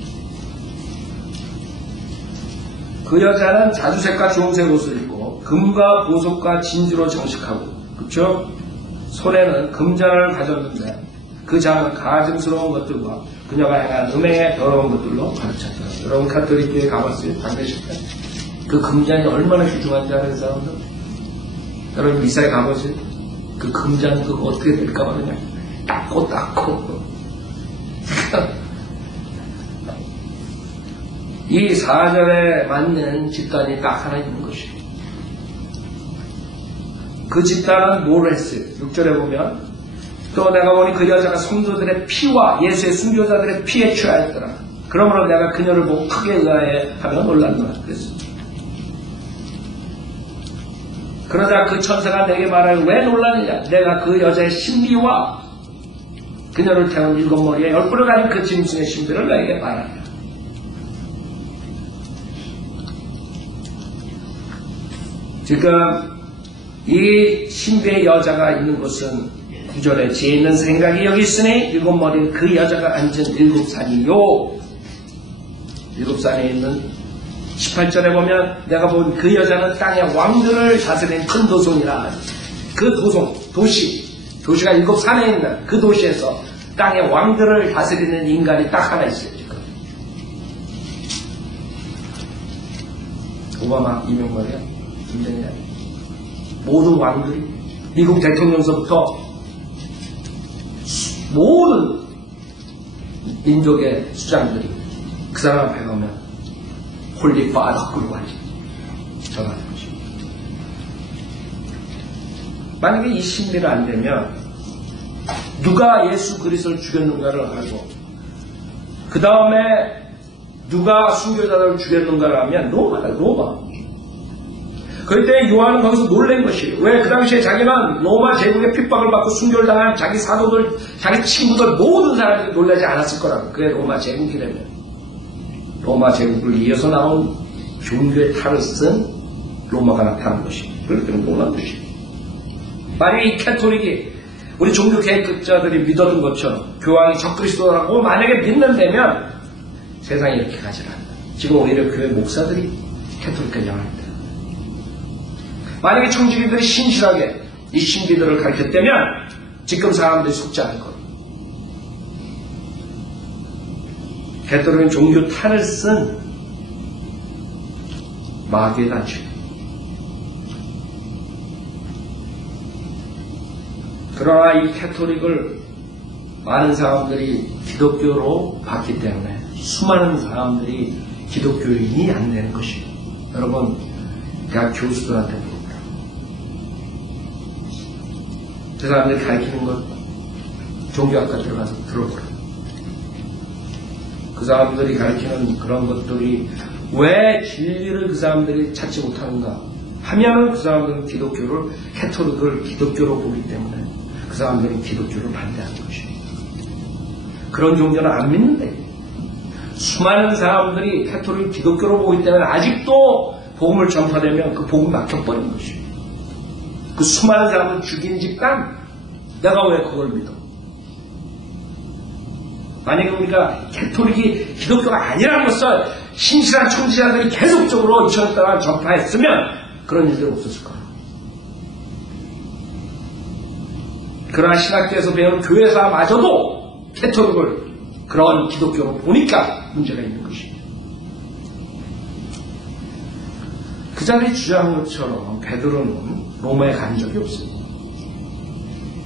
그 여자는 자주색과 주홍색 옷을 입고 금과 보석과 진주로 정식하고 그렇죠? 손에는 금잔을 가졌는데 그 잔은 가증스러운 것들과 그녀가 행한 음행의 더러운 것들로 가득찼더라. 여러분 카톨릭 교회 가봤어요? 반드시 그 금잔이 얼마나 귀중한지 아는 사람들? 여러분 미사에 가보세요? 그 금잔 그거 어떻게 될까 봐 그냥 닦고 이 4절에 맞는 집단이 딱 하나 있는 것이에요. 그 집단은 뭘 했어요? 6절에 보면 또 내가 보니 그 여자가 성도들의 피와 예수의 순교자들의 피에 취하였더라. 그러므로 내가 그녀를 보고 크게 의아해 하며 놀랐노라. 그랬어요. 그러자 그 천사가 내게 말하여 왜 놀라느냐? 내가 그 여자의 신비와 그녀를 태운 7머리에 10뿔을 가진 그 짐승의 신비를 내게 말하라. 지금 이 신비의 여자가 있는 곳은 9절에 지혜 있는 생각이 여기 있으니 7머리는 그 여자가 앉은 7산이요. 7산에 있는 18절에 보면 내가 본 그 여자는 땅의 왕들을 다스리는 큰 도성이라. 그 도시가 7산에 있는 그 도시에서 땅의 왕들을 다스리는 인간이 딱 하나 있어요. 지금 오바마, 이명박이야, 김정일이야. 모든 왕들이 미국 대통령서부터 모든 민족의 수장들이 그 사람 앞에 가면 홀리 파더 그러고 전하는 것입니다. 만약에 이 신비를 안 되면 누가 예수 그리스도를 죽였는가를 알고 그 다음에 누가 순교자들을 죽였는가를 하면 로마다. 그때 요한은 거기서 놀란 것이에요. 왜? 그 당시에 자기는 로마 제국의 핍박을 받고 순교를 당한 자기 사도들, 자기 친구들 모든 사람들이 놀라지 않았을 거라고. 그게 로마 제국이라면. 로마 제국을 이어서 나온 종교의 탈을 쓴 로마가 나타난 것입니다. 그렇기 때문에 놀란 것입니다. 만약에 이 캐톨릭이 우리 종교 개혁자들이 믿었던 것처럼 교황이 적그리스도라고 만약에 믿는다면 세상이 이렇게 가지 않는다. 지금 오히려 교회 목사들이 캐톨릭과 영합니다. 만약에 청지기들이 신실하게 이 신비들을 가르쳤다면 지금 사람들이 속지 않을 겁니다. 캐톨릭은 종교 탈을 쓴 마귀의 단체입니다. 그러나 이 캐톨릭을 많은 사람들이 기독교로 봤기 때문에 수많은 사람들이 기독교인이 안 되는 것이에요. 여러분, 대학 교수들한테 물어보라. 그 사람들이 가르치는 것 종교학과 들어가서 들어보라. 그 사람들이 가르치는 그런 것들이 왜 진리를 그 사람들이 찾지 못하는가 하면은 그 사람들은 기독교를, 캐톨릭을 기독교로 보기 때문에 그 사람들은 기독교를 반대하는 것이에요. 그런 종교는 안 믿는데 수많은 사람들이 캐톨릭을 기독교로 보기 때문에 아직도 복음을 전파되면 그 복음 막혀버린 것이에요. 그 수많은 사람을 죽인 집단 내가 왜 그걸 믿어? 만약에 우리가 캐톨릭이 기독교가 아니라는 것을 신실한 청지자들이 계속적으로 2000년 동안 전파했으면 그런 일들이 없었을 거예요. 그러나 신학교에서 배우는 교회사마저도 캐톨릭을 그런 기독교로 보니까 문제가 있는 것입니다. 그 자리에 주장한 것처럼 베드로는 로마에 간 적이 없습니다.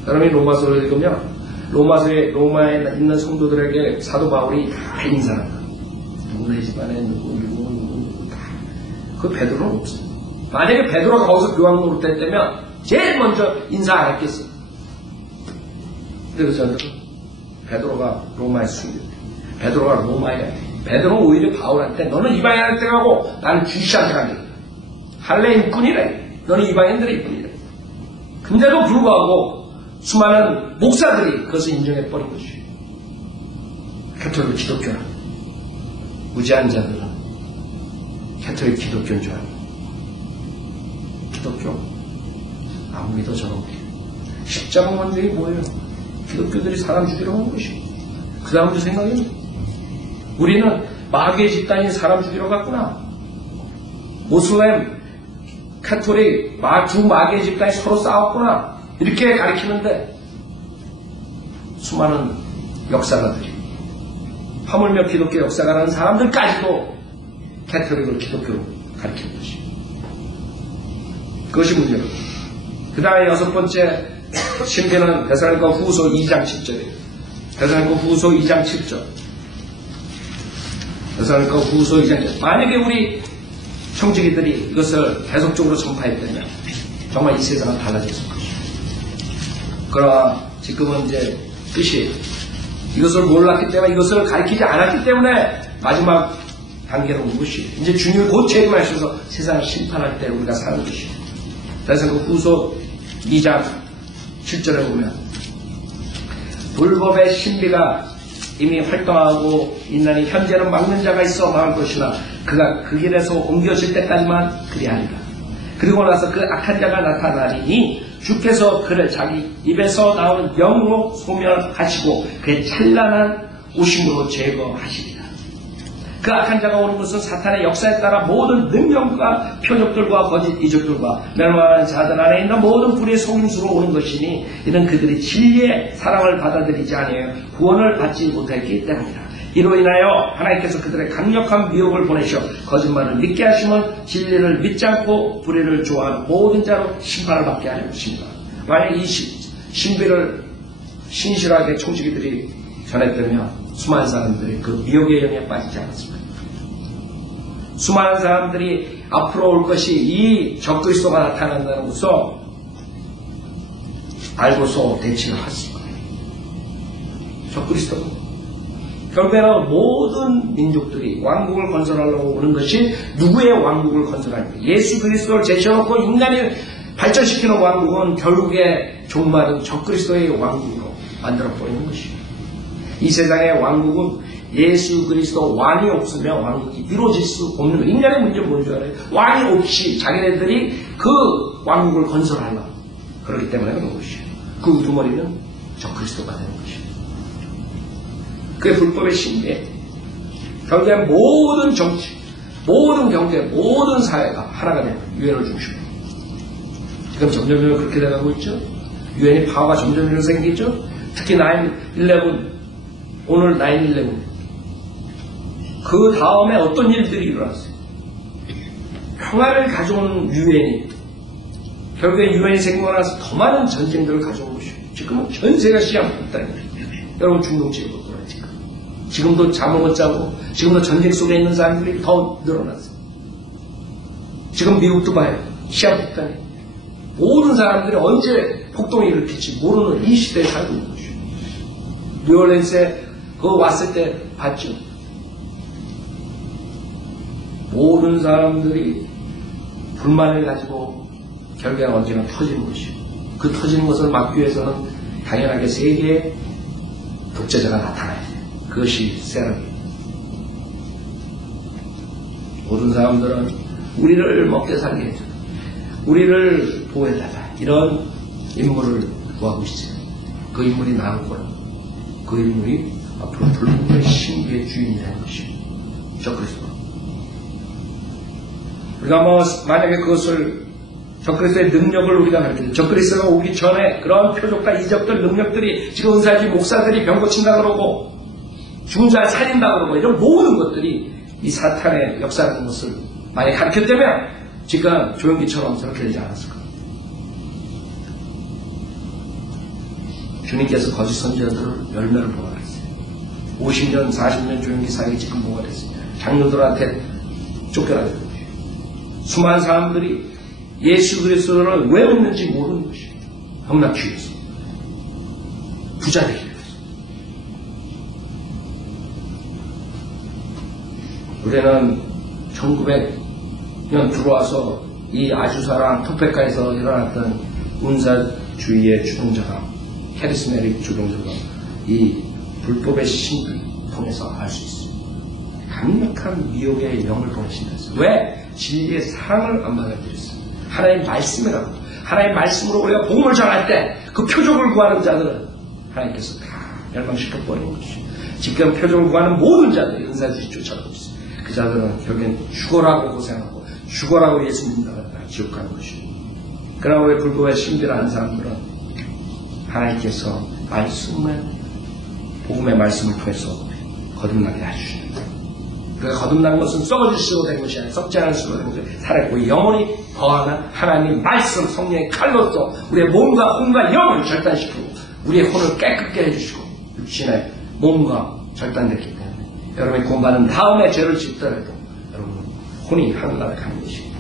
여러분이 로마서를 읽으면 로마에 있는 성도들에게 사도 바울이 다 인사한다. 누구네 집안에 누구 다. 그 베드로는 없습니다. 만약에 베드로가 거기서 교황 노릇했다면 제일 먼저 인사 안 했겠어요. 그래서 저는 베드로가 로마에 숨겼대. 베드로가 로마에 베드로는 오히려 바울한테 너는 이방인한테 가고 나는 주시한테 가겠다. 할례인뿐이래. 너는 이방인들의 뿐이래. 근데도 불구하고 수많은 목사들이 그것을 인정해버린 것이에요. 캐톨릭 기독교는 무지한 자들은 캐톨릭 기독교인 줄 알고 기독교 안 믿어 저런 십자가 원죄이 뭐예요? 기독교들이 사람 죽이러 온 것이에요. 그 사람들 생각입니다. 우리는 마귀의 집단이 사람 죽이러 갔구나. 모슬렘, 캐톨릭, 두 마귀의 집단이 서로 싸웠구나. 이렇게 가르치는데 수많은 역사가들이 하물며 기독교 역사가라는 사람들까지도 캐톨릭을 기독교로 가르치는 것입니다. 그것이 문제입니다. 그 다음에 여섯 번째 신비는 데살로니가 후서 2장 7절이에요. 데살로니가 후서 2장 7절. 데살로니가 후서 2장 7절. 만약에 우리 청지기들이 이것을 계속적으로 전파했다면 정말 이 세상은 달라졌을 것입니다. 그러나 지금은 이제 끝이 이것을 몰랐기 때문에 이것을 가르치지 않았기 때문에 마지막 단계로 온 것이 이제 주님이 곧 재림하셔서 세상을 심판할 때 우리가 사는 것이에요. 그래서 그 후서 2장 7절에 보면 불법의 신비가 이미 활동하고 있나니 현재는 막는 자가 있어 막을 것이나 그가 그 길에서 옮겨질 때까지만 그리하리라. 그리고 나서 그 악한 자가 나타나리니 주께서 그를 자기 입에서 나오는 영으로 소멸하시고 그의 찬란한 오심으로 제거하시리라. 그 악한 자가 오는 것은 사탄의 역사에 따라 모든 능력과 표적들과 거짓 이적들과 멸망하는 자들 안에 있는 모든 불의 속임수로 오는 것이니 이는 그들이 진리의 사랑을 받아들이지 아니하여 구원을 받지 못했기 때문이라. 이로 인하여 하나님께서 그들의 강력한 미혹을 보내셔 거짓말을 믿게 하시면 진리를 믿지 않고 불의를 좋아하는 모든 자로 심판을 받게 하려 하십니다. 만약 이 신비를 신실하게 청지기들이 전했다면 수많은 사람들이 그 미혹의 영에 빠지지 않았습니다. 수많은 사람들이 앞으로 올 것이 이 적그리스도가 나타난다는 것을 알고서 대치를 했을 거예요. 적그리스도 결국에는 모든 민족들이 왕국을 건설하려고 오는 것이 누구의 왕국을 건설할까? 예수 그리스도를 제쳐놓고 인간이 발전시키는 왕국은 결국에 종말은 적그리스도의 왕국으로 만들어버리는 것입니다. 이 세상의 왕국은 예수 그리스도 왕이 없으면 왕국이 이루어질 수 없는 거예요. 인간의 문제는 뭔 줄 알아요? 왕이 없이 자기네들이 그 왕국을 건설하려고 그렇기 때문에 그런 것이에요. 그 우두머리는 저 그리스도가 되는 것입니다. 그게 불법의 신비예요. 결국에 모든 정치, 모든 경제, 모든 사회가 하나가 되는 유엔을 중심으로. 지금 점점 그렇게 돼가고 있죠. 유엔이 파워가 점점 생기죠. 특히 9/11, 오늘 9/11. 그 다음에 어떤 일들이 일어났어요. 평화를 가져온 유엔이 결국에 유엔이 생기고 나서 더 많은 전쟁들을 가져온 것이에요. 지금은 전 세계가 시합하고 있다는 거예요. 여러분 중동지역으로 돌아요. 지금도 잠을 못 자고 지금도 전쟁 속에 있는 사람들이 더 늘어났어요. 지금 미국도 봐요. 시합국단이 모든 사람들이 언제 폭동이 일으킬지 모르는 이 시대에 살고 있는 것이에요. 뉴올리언스에 그거 왔을 때 봤죠. 모든 사람들이 불만을 가지고 결국에 언제나 터지는 것이에요. 그 터지는 것을 막기 위해서는 당연하게 세계의 독재자가 나타나야 돼요. 그것이 세력이에요. 모든 사람들은 우리를 먹게 살게 해줘. 우리를 보호해달라. 이런 인물을 구하고 있어요. 그 인물이 나올 거예요. 그 인물이 앞으로 불법의 신비의 주인이 되는 것이에요. 저 그리스도. 우리가 만약에 그것을 적그리스도의 능력을 우리가 가르치는 적그리스도가 오기 전에 그런 표적과 이적들 능력들이 지금 은사주의 목사들이 병 고친다 그러고 죽은 자 살린다 그러고 이런 모든 것들이 이 사탄의 역사라는 것을 만약 가르쳤다면 지금 조용기처럼 저렇게 되지 않았을 거예요. 주님께서 거짓 선지자들을 열매를 보라 그랬어요. 50년 40년 조용기 사이에 지금 뭐가 됐어요. 장로들한테 쫓겨나는 거예요. 수많은 사람들이 예수 그리스도를 왜 믿는지 모르는 것이에요. 병나기 위해서. 부자 되기 위해서. 우리는 1900년 들어와서 이 아주사랑 토페카에서 일어났던 운사주의의 주동자가 캐리스메릭 주동자가 이 불법의 신비를 통해서 알 수 있어요. 강력한 미혹의 영을 보내신다 했어요. 왜? 진리의 사랑을 안 받아들였어요. 하나님의 말씀이라고. 하나님의 말씀으로 우리가 복음을 전할 때 그 표적을 구하는 자들은 하나님께서 다 멸망시켜버리는 것이죠. 지금 표적을 구하는 모든 자들이 은사주의 쫓아가고 있어요. 그 자들은 결국엔 죽어라고 고생하고 죽어라고 예수 믿는다고 다 지옥 가는 것이죠. 그러나 우리 불법의 신비를 아는 사람들은 하나님께서 말씀을 복음의 말씀을 통해서 거듭나게 해주시는 거예요. 그가 거듭난 것은 썩어질 수로 된 것이 아니라 썩지 않을 수로 된 것이 살아있고 영원히 거하는 하나님 말씀 성령의 칼로서 우리의 몸과 혼과 영을 절단시키고 우리의 혼을 깨끗게 해주시고 육신의 몸과 절단됐기 때문에 여러분이 구원받은 다음에 죄를 짓더라도 여러분 혼이 하늘나라에 가는 것입니다.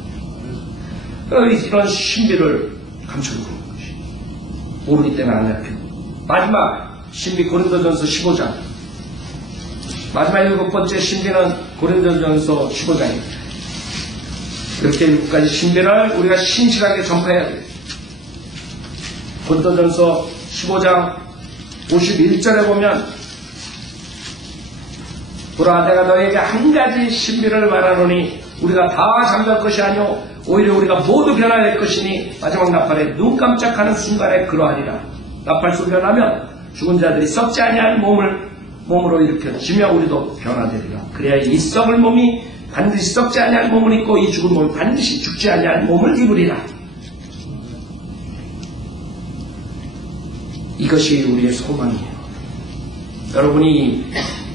이런 신비를 감춰두고 있는 것입니다. 모르기 때문에 안 잡히고 마지막 신비 고린도전서 15장 마지막 7번째 신비는 고린도전서 15장입니다. 이렇게 7가지 신비를 우리가 신실하게 전파해야 돼요. 고린도전서 15장 51절에 보면 보라 내가 너에게 한 가지 신비를 말하노니 우리가 다 잠잘 것이 아니오 오히려 우리가 모두 변화될 것이니 마지막 나팔에 눈 깜짝하는 순간에 그러하리라. 나팔 소리가 나면 죽은 자들이 썩지 아니한 몸으로 일으켜지며 우리도 변화되리라. 그래야 이 썩을 몸이 반드시 썩지 아니한 몸을 입고 이 죽은 몸이 반드시 죽지 아니한 몸을 입으리라. 이것이 우리의 소망이에요. 여러분이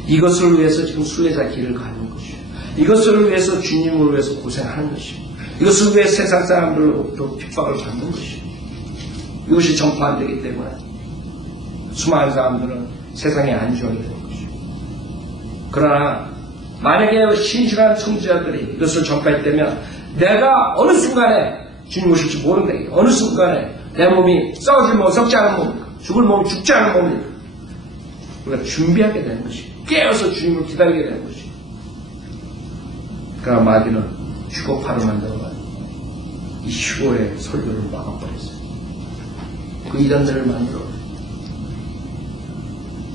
이것을 위해서 지금 순례자 길을 가는 것이에요. 이것을 위해서 주님을 위해서 고생하는 것이에요. 이것을 위해 세상 사람들로부터 핍박을 받는 것이에요. 이것이 전파 안 되기 때문에 수많은 사람들은 세상에 안주하게 되는 것이에요. 그러나 만약에 신실한 청지자들이 이것을 전파했다면 내가 어느 순간에 주님 오실지 모른다. 어느 순간에 내 몸이 썩어질 몸, 썩지 않은 몸, 죽을 몸이 죽지 않은 몸입니다. 우리가 준비하게 되는 것이에요. 깨어서 주님을 기다리게 되는 것이에요. 그러나 마귀는 휴거파를 만들어가지고 이 휴거의 설교를 막아버렸어요. 그 이단들을 만들어버렸어요.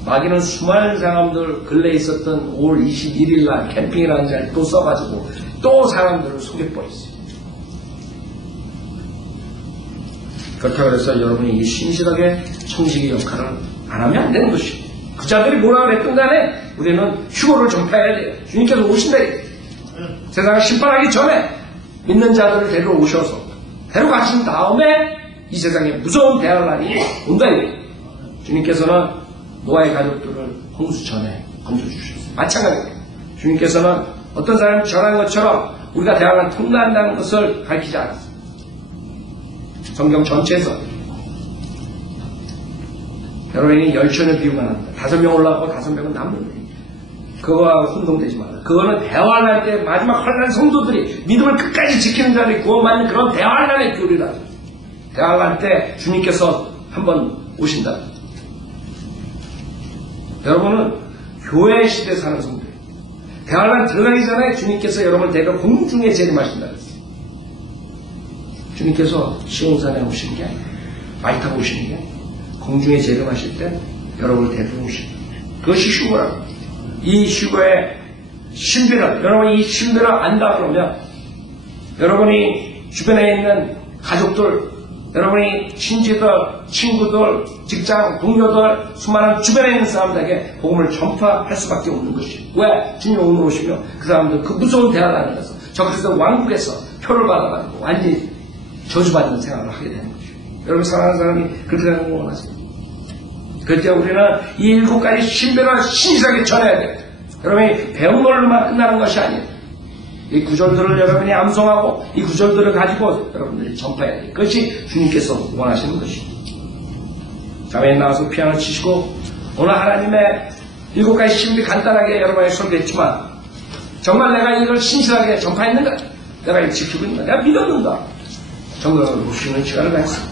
마귀는 수많은 사람들 근래에 있었던 5월 21일 날 캠핑이라는 자리를 또 써가지고 또 사람들을 속여버렸어요. 그렇다고 해서 여러분이 이 신실하게 청지기 역할을 안 하면 안 되는 것이고, 그 자들이 뭐라 그랬든 간에 우리는 휴거를 전파해야 돼요. 주님께서 오신다. 세상을 심판하기 전에 믿는 자들을 데려오셔서 데려가신 다음에 이 세상에 무서운 대할 날이 온다. 주님께서는 노아의 가족들을 홍수 전에 건져주셨어요. 마찬가지예요. 주님께서는 어떤 사람이 전한 것처럼 우리가 대학을 통과한다는 것을 가르치지 않았어요. 성경 전체에서 여러분이 열천을 비우면 합니다. 5명 올라가고 5명은 남는 거예요. 그거와 혼동되지 말아요. 그거는 대환란 때 마지막 환란 성도들이 믿음을 끝까지 지키는 자들이 구원받는 그런 대환란의 교리다. 대환란 때 주님께서 한번 오신다. 여러분은 교회 시대 사는 성도예요. 대환란 들어가기 전에 주님께서 여러분을 데려 공중에 재림하신다 그랬어요. 주님께서 시온산에 오신 게 아니에요. 말 타고 오시는 게 아니에요. 공중에 재림하실 때 여러분을 데리고 오십니다. 그것이 휴거라고. 이 휴거의 신비를, 여러분이 이 신비를 안다 그러면 여러분이 주변에 있는 가족들, 여러분이 친지들, 친구들, 직장, 동료들, 수많은 주변에 있는 사람들에게 복음을 전파할 수밖에 없는 것이에요. 왜? 주님이 오늘 오시면 그 사람들 그 무서운 대화를 하면서 저 그리스도 왕국에서 표를 받아가지고 완전히 저주받는 생활을 하게 되는 것이에요. 여러분 사랑하는 사람이 그렇게 되는 거 원하세요? 그럴 때 우리는 이 7가지 신비를 신실하게 전해야 돼요. 여러분이 배운 걸로만 끝나는 것이 아니에요. 이 구절들을 여러분이 암송하고 이 구절들을 가지고 여러분들이 전파해야 돼요. 그것이 주님께서 원하시는 것입니다. 자매에 나와서 피아노 치시고 오늘 하나님의 7가지 신비 간단하게 여러분에게 설교했지만 정말 내가 이걸 신실하게 전파했는가? 내가 이걸 지키고 있는가? 내가 믿었는가? 정말 보시는 시간을 갖습니다.